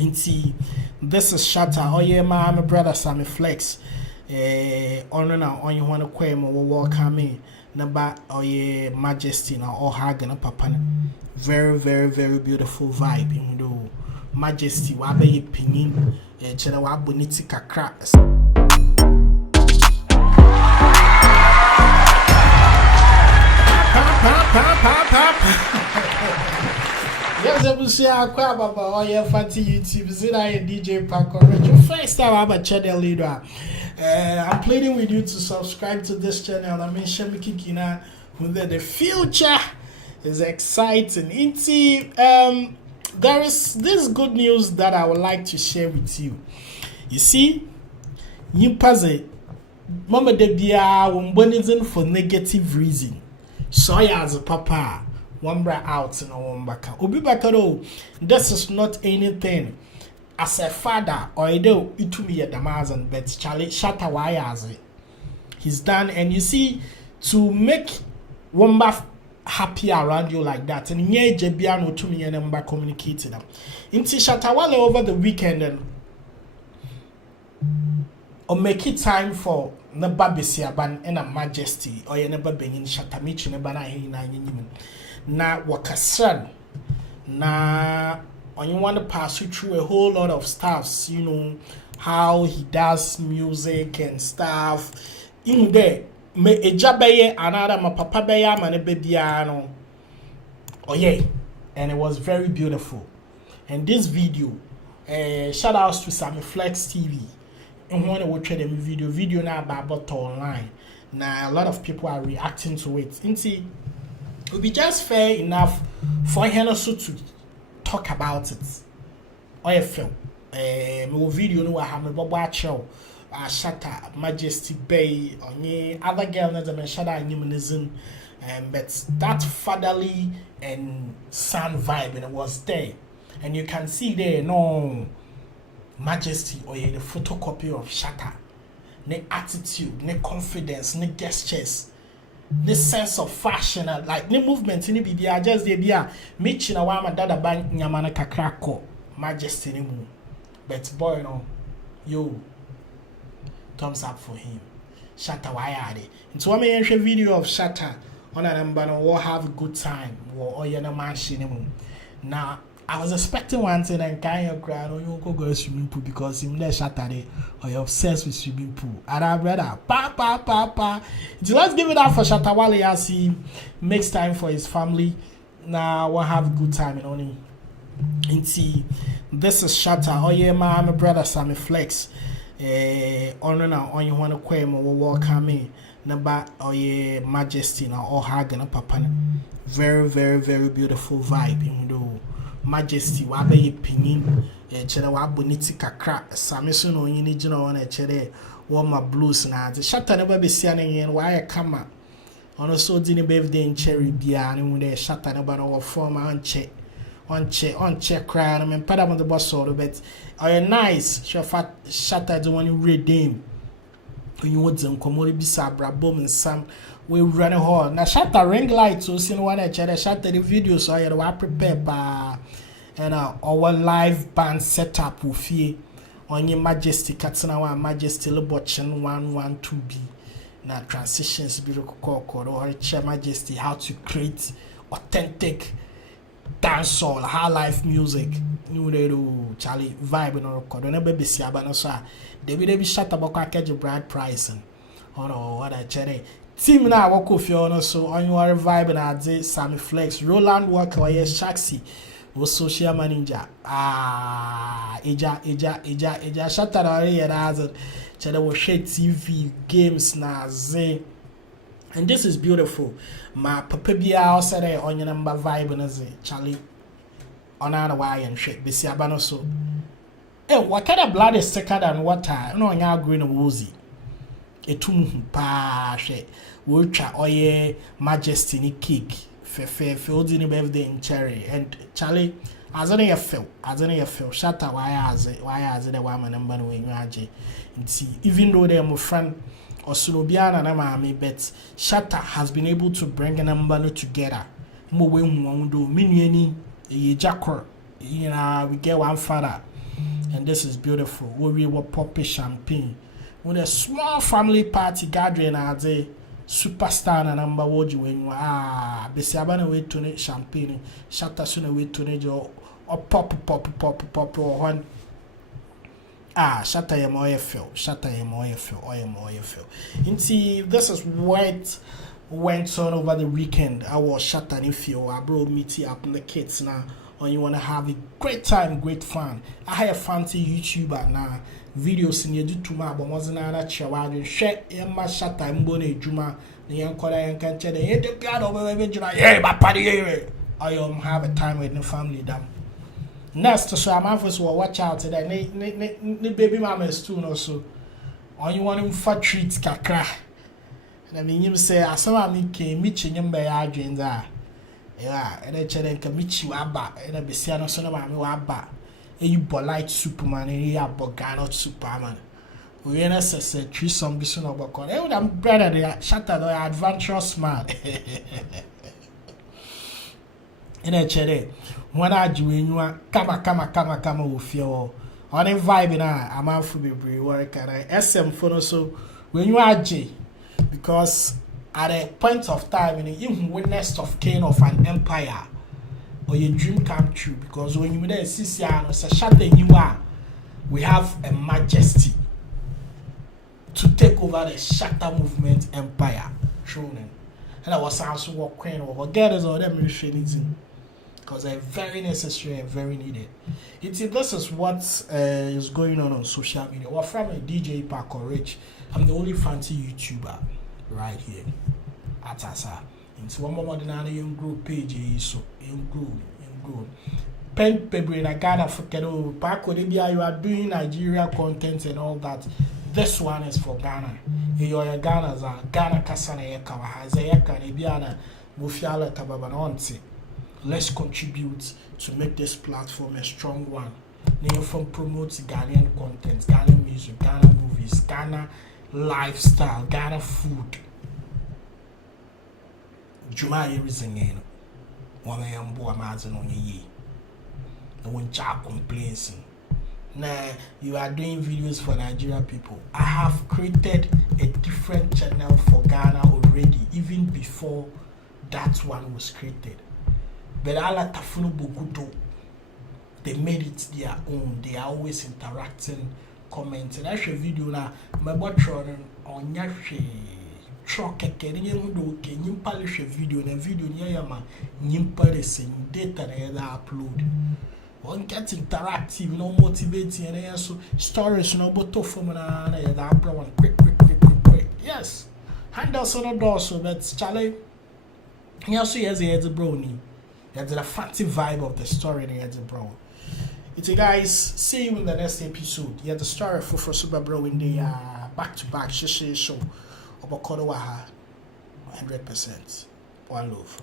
Inti, this is Shatta. Oh yeah, my brother Sammy Flex. On you wanna quaim or welcome me. Naba oh yeah, Majesty now or Hagan papa. Very, very, very beautiful vibe. You know, Majesty. Wabe ye pinin. Chena wabuniti kakra. Yes, I will say a crab about all your fancy YouTube. Is it I DJ Paco? First time I'm a channel leader. I'm pleading with you to subscribe to this channel. I mean, Shemiki Kina, the future is exciting. There is this good news that I would like to share with you. You see, you pass it. Mama de Bia, when for negative reason. So as a papa. One bra out and one back. Obi Bakaro, this is not anything. As a father, or I do it to me at the Amazon, but Charlie shatta wires. He's done, and you see, to make Wamba happy around you like that, and yeah, Jebiano to me and Wamba communicating them. Into shatta wale over the weekend, and or make it time for never be ban and a Majesty, or you never been in shatta mitch never na wakasran na on you want to pass you through a whole lot of stuffs, you know, how he does music and stuff in there me ejabeye another my papa beya man bebiano oh yeah, and it was very beautiful. And this video shout outs to Sammy Flex TV and want to watch the video now about online now. A lot of people are reacting to it. It would be just fair enough for him also to talk about it. Or a film. My video no have me Bobo show. Shatta, Majesty Bay, on other girl that I shatta humanism. But that fatherly and son vibe and it was there. And you can see there no Majesty or the photocopy of Shatta. The attitude, the confidence, the gestures. This sense of fashion, like the movement in the BBA, just the idea, Mitch in a wama dada bank Yamana Kakrako, Majesty ni mu. But boy, no, yo, thumbs up for him. Shatta wayade. Into one me video of Shatta on an ambano, we'll have a good time. Or yana man now. I was expecting one thing and kind of crying, you go to swimming pool because him there Saturday or you're obsessed with swimming pool. And I read that. Pa. So let's give it up for Shatta Wale as he makes time for his family. Now we'll have a good time in only. This is Shatta. Oh yeah, my brother Sammy Flex. On you want to quaim or welcome me. Naba oh yeah, Majesty now or Hagan papa. Very, very, very beautiful vibe, you know. Majesty wabe ye pinin chere wabuniti kakra sameso no yini gina wona chere warm blues na the Shatta never be sia na yen why kama ono so di ni birthday in cherry bia ni mu de Shatta never no form on check cry na me pada mo the boss so but are nice Shatta the one redeem when you want them komori bisa brabom and sam we run a hall. Now Shatta ring light so see one Shatta the video so you are prepared by and our live band setup with you on your Majesty Katsina one Majesty Lobotchen 112B. Now transitions be call or chair Majesty how to create authentic dancehall, high life music. You know Charlie vibe and record. Never be see about no sir. They be Shatta about catch Brad Price and oh what I cherry. Team na wako fiona so on your vibe na ade Sammy Flex Roland Walker or Shaxi was social manager eja Shatta na re yada chede wo share TV games na ze. And this is beautiful. My papa bia said on your number vibe na ze Charlie on our why and shit be see abano so what kind of blood is thicker than water no nya green and woozy etum pa hwe wo twa oye Majesty ni cake fe odi ni birthday in cherry and Charlie azane ya feel Shatta why as the one number no enyu age nti even though they are my friend Osunobiana na maami but Shatta has been able to bring a number together mo we hu won do minuani ye jakor you know we get one father and this is beautiful. We were popping champagne with a small family party gathering at the superstar na number woji when you besiaba na way to champagne shatta so na way to jo or pop or one shatta yam oil feel. Inti this is what went on over the weekend. I was shatta if you bro meeting up in the kids now. Or you want to have a great time, great fun. I have a fancy YouTuber now. Videos in your do too much, but wasn't that chawa share my shatta and bone juma. The young color and can tell the head of God over my party. I have a time with the family down. Next, so I'm first will watch out today. Ne baby mama is too also. Or you want him for treats kakra. And I mean, you say, I saw me came meeting him by our dreams. Yeah, and then children can meet you abba, and I be saying, son of my abba. You polite Superman, and you have Bogano Superman. We ain't necessary tree some bison of Bocon. Eh, I'm brother, they shatter the adventurous man. And then children, when I do when you are kama with your on a vibe in I'm out for the work and I SM for so when you are J because at a point of time, you witness of king of an empire, or your dream come true. Because when you there, Sisiano, shatta you are, we have a majesty to take over the shatta movement empire. True, and I was also walking over girls or them anything because they're very necessary and very needed. This is what is going on social media. We're from a DJ Park or Rich. I'm the only fancy YouTuber right here at Asa. Into one more than a young group page, so young group. Pen paper in a Ghana for Kedo, back when you are doing Nigeria content and all that. This one is for Ghana. You're a Ghana Kasana Yakawa, Zayaka, Ibiana, Mufiala Tababanonti. Let's contribute to make this platform a strong one. Name from promotes Ghanaian content, Ghana music, Ghana movies, Ghana lifestyle, Ghana food. Juma everything one am boy amazing on ye. No one chat complains. Nah, you are doing videos for Nigerian people. I have created a different channel for Ghana already, even before that one was created. But ala tafunu bogudo, they made it their own. They are always interacting, commenting. I share video na my butron on yashi truck kekere do ke nyimpa le share video na video nya yama nyimpa le send data na upload. One get interactive, no motivating and so stories no boto from na upload one quick. Yes. Handles on the door so that's challenge. Yes, yes, here's a brownie. That's the fancy vibe of the story in the bro. It's a guys, see you in the next episode. Yeah, the story for Super Bro in the back-to-back show about Kodowaha 100%. One love.